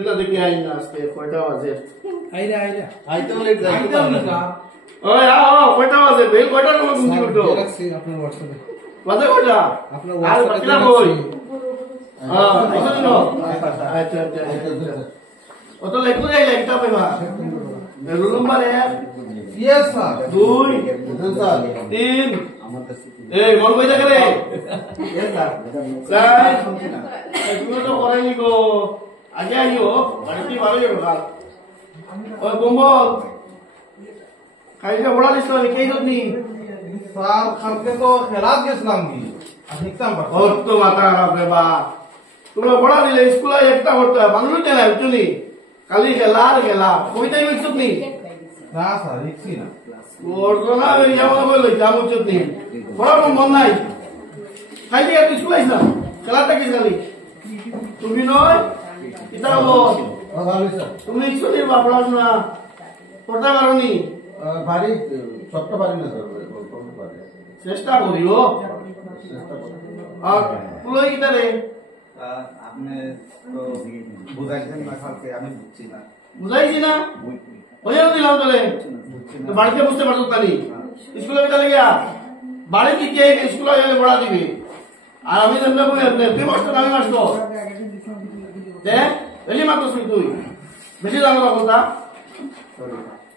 এটা দেখি আই না আজকে কয়টা বাজে আইরা আইতেও লেট যাই আইতাম না ওই কয়টা বাজে বেল কয়টা সময় ঘুমতি করছো রাখছি আপনার WhatsApp-এ বাজে কয়টা আপনার আর WhatsApp-এ বাকিরা কই আচ্ছা ও তো লেখু যাই লেখতা পাইবা roll number 1 yes sir 2 sir 3 এই মন কই থাকে রে ইয়েস স্যার তুমি তো করাইনি গো আগে আইও বাড়িতে ভালো যাবে কাল ওই কম্বল খাইলে বড়া দিছ কেই দনি স্যার কালকে তো খেলাত গেছিলাম কি আসিতাম ও তো মাথা খারাপ রে বা তুমি বড়া দিলে স্কুলে একটা করতে মানুষ দেনা বুঝনি কালি গেলা আর গেলা কইতাই হইছত নি না স্যার লিখছি না ওর না যেমন বলে যাম উচিত নি বড় মন নাই খাইতে আর স্কুলে আইছ না খেলাটা কি জানি তুমি নয় এটা বল ভালো স্যার তুমি স্কুলে বা পড়াশোনা করতে পারোনি ভারী সবটা পারি না স্যার বলতে পারি চেষ্টা করিও আর তুই কিটা রে আপনি তো বুঝাইছেন না কালকে আমি বুঝছি না বুঝাইছি না হয়েও দিলাম তোলে তো বাড়িতে বুঝতে পারতো তানি স্কুলে চলে গিয়া বাড়ি থেকে স্কুলে গেলে পড়া দিবি আর আমি যেমন তুই মাস্টার আমি মাস্টার দেখ বেশি মাত্র তুই বেশি জানো না কথা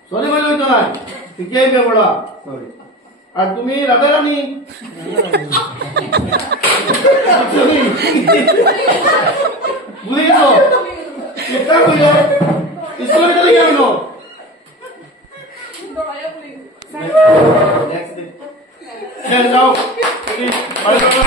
সরি বলে হইতো না তুই কে কে পড়া আর তুমি রাধা রানী বুঝিস একটা কইও স্কুলে চলে গেল না হ্যাঁ যাও বাড়ি যাও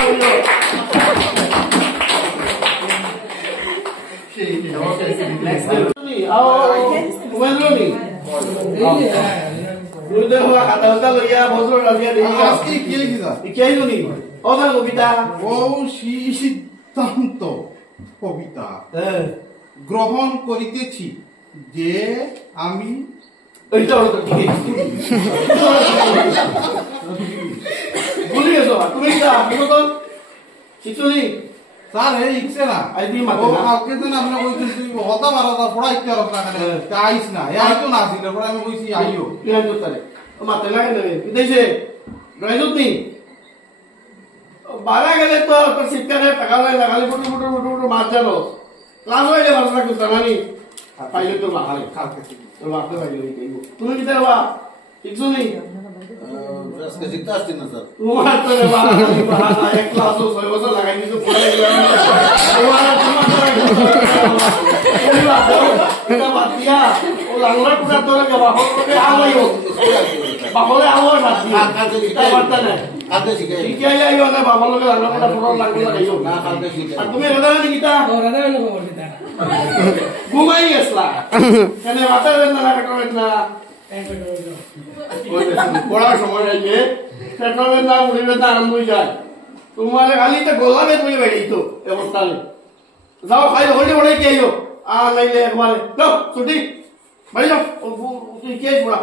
সিদ্ধান্ত কবিতা গ্রহণ করিতেছি যে আমি ভুলে গেছো তুমি শিখছি স্যার এই ইচ্ছে না ও কালকে তো আপনি কইছেন তুই হতা মারা পড়া ইচ্ছে আর না কেন আইস না এ আইতো না দিলে পরে আমি কইছি আইও কি আইতো তারে ও মাতে লাগে না বিদেশে গ্রাজুয়েট নি বারা গেলে তো তোর শিক্ষারে টাকা লাগে লাগালি ফুটু ফুটু ফুটু ফুটু মার জানো ক্লাস হইলে ভাষা করতে নানি আর পাইলে তো লাগালে কালকে তোর বাপে পাইলে কইবো তুমি কি দেবা কিছু নেই আজকে শিখতে আসছি না স্যার তোমার তো রে বাবা এক ক্লাস 6 বছর লাগাই দিছো পড়ে গেলাম এটা বাতিয়া ও লাংলা পুরা তোরে কে বাপরে আলাইও বাপরে আওয়াজ আসি কালকে এটা বার্তা না কালকে শিখে কি আইও না বাবা লগে লাংলা পুরা পুরো লাগলো লাগাইও না কালকে শিখে আর তুমি রাধা রানী গীতা রাধা রানী খবর দিতা ঘুমাই গেছলা কেন মাথা বেদনা না কাটা বেদনা পড়ার সময় আইয়ে পেট্রোলের দাম উঠে দাম আরম্ভ হয়ে যায় তোমার খালি তো গোলাপে তুমি বেরিয়ে তো অবস্থা যাও খাই হলে পড়ে কি আইও আর নাইলে একবারে যাও ছুটি বাড়ি যাও কি পড়া